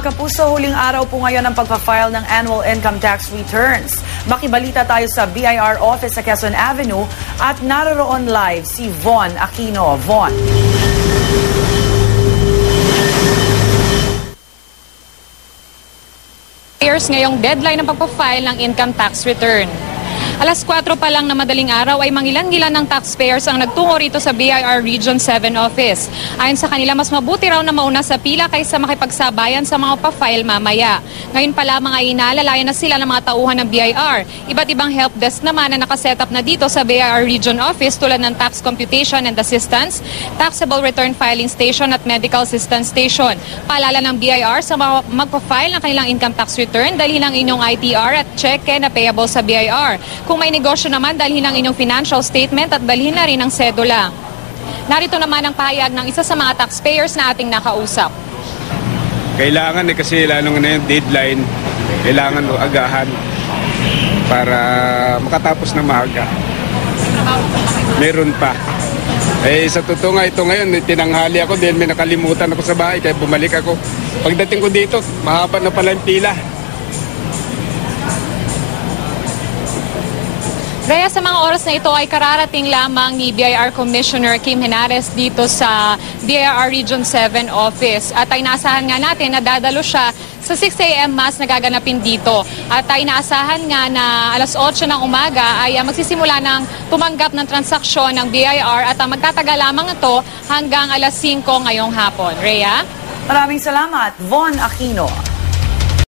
Mga kapuso, huling araw po ngayon ang pagpa-file ng annual income tax returns. Makibalita tayo sa BIR office sa Quezon Avenue at naroroon live si Von Aquino. Von. Ngayong deadline ng pagpa-file ng income tax return. Alas 4 pa lang na madaling araw ay mangilan-ngilan ng taxpayers ang nagtungo rito sa BIR Region 7 office. Ayon sa kanila, mas mabuti raw na mauna sa pila kaysa makipagsabayan sa mga pa-file mamaya. Ngayon pa lamang ay inaalalayan na sila ng mga tauhan ng BIR. Iba't ibang help desk naman na nakaset up na dito sa BIR Region Office tulad ng tax computation and assistance, taxable return filing station at medical assistance station. Paalala ng BIR sa mga magpa-file ng kanilang income tax return, dalhin ang inyong ITR at cheque na payable sa BIR. Kung may negosyo naman, dalhin ang inyong financial statement at dalhin na rin ang sedula. Narito naman ang pahayag ng isa sa mga taxpayers na ating nakausap. Kailangan kasi lalong na yung deadline, kailangan agahan para makatapos na maaga. Meron pa. Sa totoo nga, ito ngayon, tinanghali ako dahil may nakalimutan ako sa bahay kaya bumalik ako. Pagdating ko dito, mahaba na pala yung pila. Kaya sa mga oras na ito ay kararating lamang ni BIR Commissioner Kim Henares dito sa BIR Region 7 office. At ay inaasahan nga natin na dadalo siya sa 6 a.m. mass na gaganapin dito. At ay inaasahan nga na alas 8 ng umaga ay magsisimula ng tumanggap ng transaksyon ng BIR at magtatagal lamang ito hanggang alas 5 ngayong hapon. Rhea? Maraming salamat, Von Aquino.